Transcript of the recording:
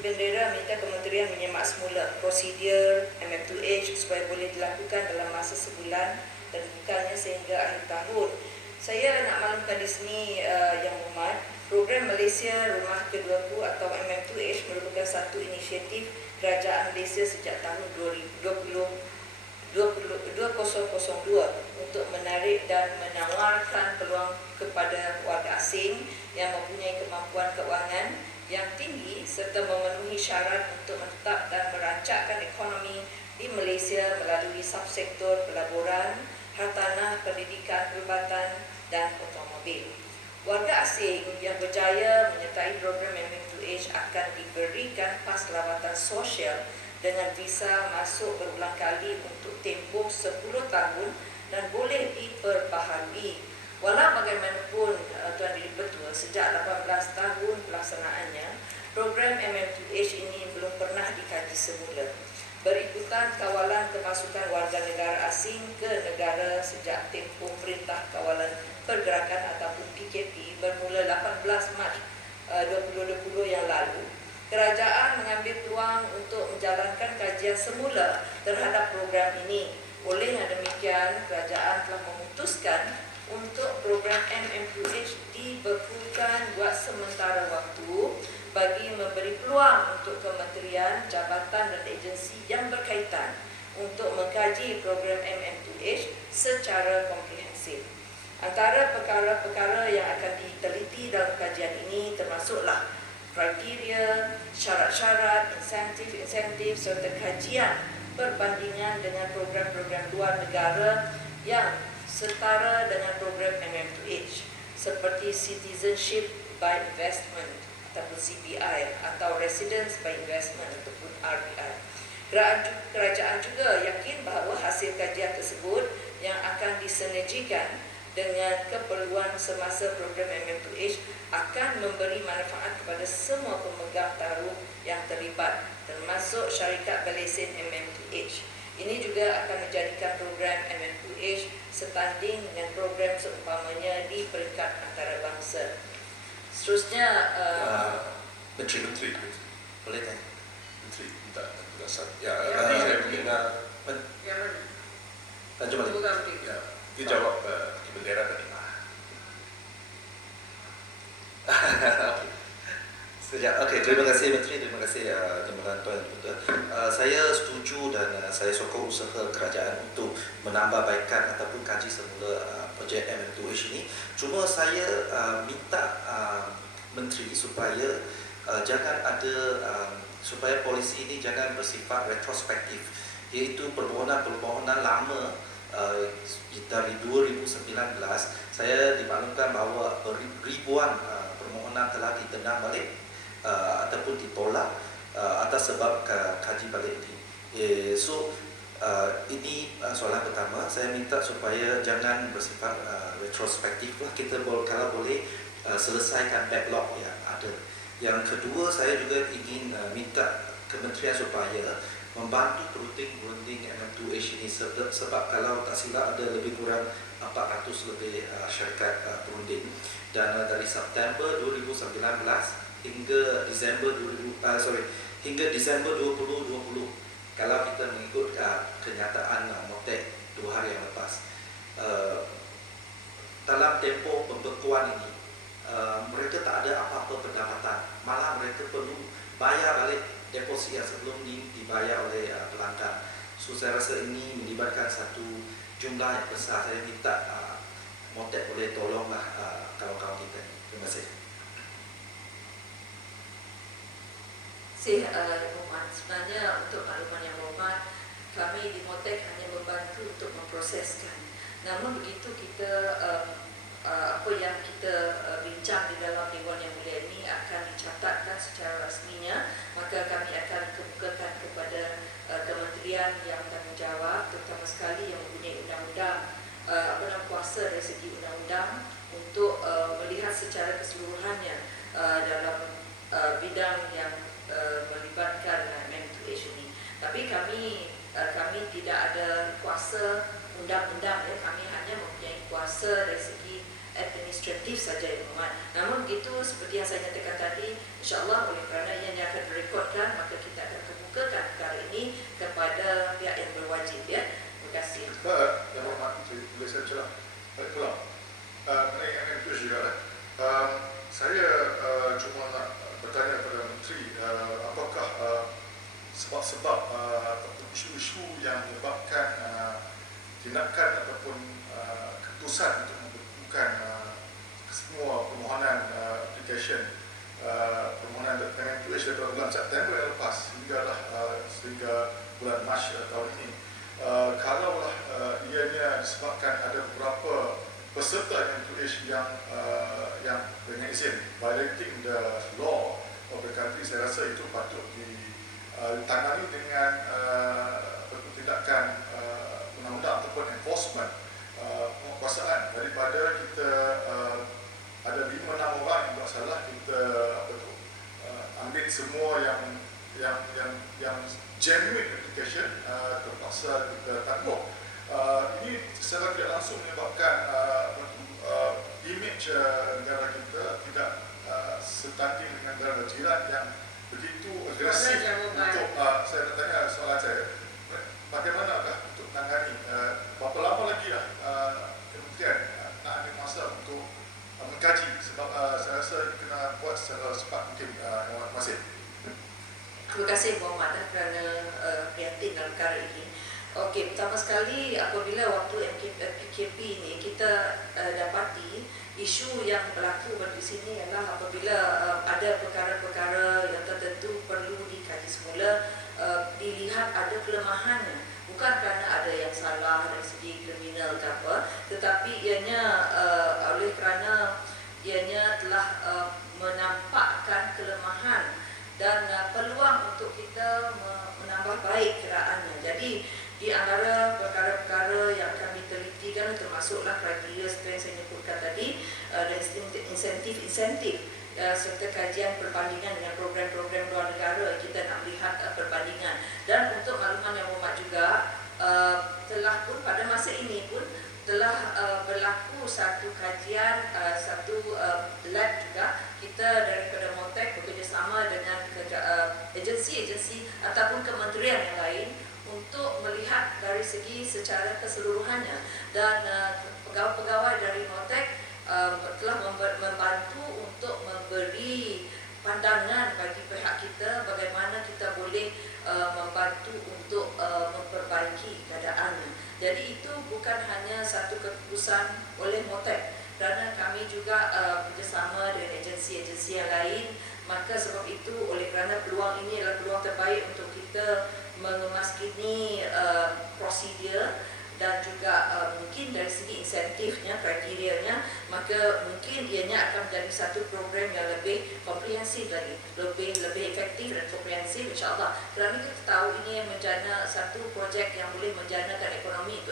Bendera minta Kementerian menyemak semula prosedur MM2H supaya boleh dilakukan dalam masa sebulan dan bukannya sehingga akhir tahun. Saya nak maklumkan di sini Yang Berhormat, program Malaysia Rumah Keduaku atau MM2H merupakan satu inisiatif kerajaan Malaysia sejak tahun 2002 untuk menarik dan menawarkan peluang kepada warga asing yang mempunyai kemampuan keuangan yang tinggi serta memenuhi syarat untuk menetap dan merancangkan ekonomi di Malaysia melalui subsektor pelaburan, hartanah, pendidikan, perubatan dan automobil. Warga asing yang berjaya menyertai program MM2H akan diberikan pas lawatan sosial dengan visa masuk berulang kali untuk tempoh 10 tahun dan boleh diperbaharui. Walau bagaimanapun Tuan Diri Betul, sejak 18 tahun pelaksanaannya, program MM2H ini belum pernah dikaji semula. Berikutan kawalan kemasukan warga negara asing ke negara sejak tempoh Perintah Kawalan Pergerakan ataupun PKP bermula 18 Mac 2020 yang lalu, kerajaan mengambil peluang untuk menjalankan kajian semula terhadap program ini. Oleh yang demikian, kerajaan telah memutuskan untuk program MM2H dibekukan buat sementara waktu bagi memberi peluang untuk kementerian, jabatan dan agensi yang berkaitan untuk mengkaji program MM2H secara komprehensif. Antara perkara-perkara yang akan diteliti dalam kajian ini termasuklah kriteria, syarat-syarat, insentif serta kajian perbandingan dengan program-program luar negara yang setara dengan program MM2H seperti Citizenship by Investment ataupun CBI atau Residence by Investment ataupun RBI. Kerajaan juga yakin bahawa hasil kajian tersebut yang akan disinergikan dengan keperluan semasa program MM2H akan memberi manfaat kepada semua pemegang taruh yang terlibat termasuk syarikat berlesen MM2H. Ini juga akan menjadikan program MM2H setanding dengan program seumpamanya di peringkat antarabangsa. Seterusnya, Menteri, boleh kan? Menteri, minta penjelasan. Ya, saya mungkin Tanjung Malik. Ya, dia jawab bendera tadi. Okey, terima kasih Menteri, terima kasih Jabatan Tuan. Saya setuju dan saya sokong usaha kerajaan untuk menambahbaikan ataupun kaji semula projek MM2H ini. Cuma saya minta Menteri supaya jangan ada supaya polisi ini jangan bersifat retrospektif, iaitu permohonan-permohonan lama dari 2019. Saya dimaklumkan bahawa ribuan permohonan telah ditendang balik ataupun ditolak atas sebab kaji balik ini. Ini soalan pertama. Saya minta supaya jangan bersifat retrospektif lah. Kita kalau boleh selesaikan backlog yang ada. Yang kedua, saya juga ingin minta kementerian supaya membantu perunding MM2H ini sebab kalau tak silap ada lebih kurang 400 lebih syarikat perunding dan dari September 2019 hingga Disember 2020 kalau kita mengikut kenyataan Motek 2 hari yang lepas, dalam tempoh pembekuan ini mereka tak ada apa-apa pendapatan, malah mereka perlu bayar balik deposit yang sebelum dibayar oleh pelanggan. So saya rasa ini melibatkan satu jumlah yang besar. Saya minta Motek boleh tolonglah kawan-kawan kita. Terima kasih. Sebenarnya untuk makluman Yang Berhormat, kami di Motek hanya membantu untuk memproseskan. Namun begitu kita apa yang kita bincang di dalam Dewan Yang Mulia ini akan dicatatkan secara rasminya, maka kami akan kemukakan kepada kementerian yang bertanggungjawab, terutama sekali yang mempunyai undang-undang kuasa dari segi undang-undang untuk melihat secara keseluruhannya dalam bidang yang melibatkan MM2H ini. Tapi kami tidak ada kuasa undang-undang, ya. Kami hanya mempunyai kuasa dari segi administratif saja, Yang Berhormat. Namun begitu, seperti yang saya nyatakan tadi, insya-Allah oleh kerana ianya akan direkod Menteri, apakah sebab-sebab ataupun isu-isu yang menyebabkan tindakan ataupun keputusan untuk membukukan semua permohonan application permohonan M2H daripada bulan September yang lepas sehingga bulan Mac tahun ini. Kalaulah ianya disebabkan ada beberapa peserta M2H yang dengan izin violating the law of the country, saya rasa itu patut ditangani dengan tindakan undang-undang ataupun enforcement penguasaan daripada kita ada 5-6 orang yang buat salah, kita ambil semua yang genuine application terpaksa kita tangguh. Ini secara tidak langsung menyebabkan image negara kita tidak setanding dengan negara jiran yang begitu agresif untuk saya nak tanya soalan saya, bagaimanakah untuk menangani berapa lama lagi kementerian nak ambil masa untuk mengkaji, sebab saya rasa kena buat secara cepat mungkin. Terima kasih. Terima kasih Muhammad kerana prihatin dalam perkara ini. Okey, pertama sekali apabila waktu PKP ini kita dapati isu yang berlaku di sini ialah apabila ada perkara-perkara yang tertentu perlu dikaji semula, dilihat ada kelemahannya, bukan kerana ada yang salah dari segi kriminal ke apa, tetapi ianya oleh kerana ianya telah menampakkan kelemahan dan peluang untuk kita menambah baik keraannya. Jadi di antara perkara-perkara yang kami teliti dan termasuklah kriteria seperti yang saya nyebutkan tadi, dan insentif serta kajian perbandingan dengan program-program luar negara, kita nak melihat perbandingan. Dan untuk makluman yang hormat juga, telah pun pada masa ini pun telah berlaku satu kajian, satu lab juga, kita daripada Motek bekerjasama dengan agensi-agensi ataupun kementerian yang lain untuk melihat dari segi secara keseluruhannya, dan pegawai-pegawai dari Motek telah membantu untuk memberi pandangan bagi pihak kita bagaimana kita boleh membantu untuk memperbaiki keadaannya. Jadi itu bukan hanya satu keputusan oleh Motek, kerana kami juga bekerjasama dengan agensi-agensi yang lain. Maka sebab itu, oleh kerana peluang ini adalah peluang terbaik untuk kita mengemaskini prosedur dan juga mungkin dari segi insentifnya, kriterianya, maka mungkin ianya akan menjadi satu program yang lebih komprehensif lagi, lebih efektif dan komprehensif, insyaAllah. Kerana kita tahu ini yang menjana satu projek yang boleh menjanakan ekonomi untuk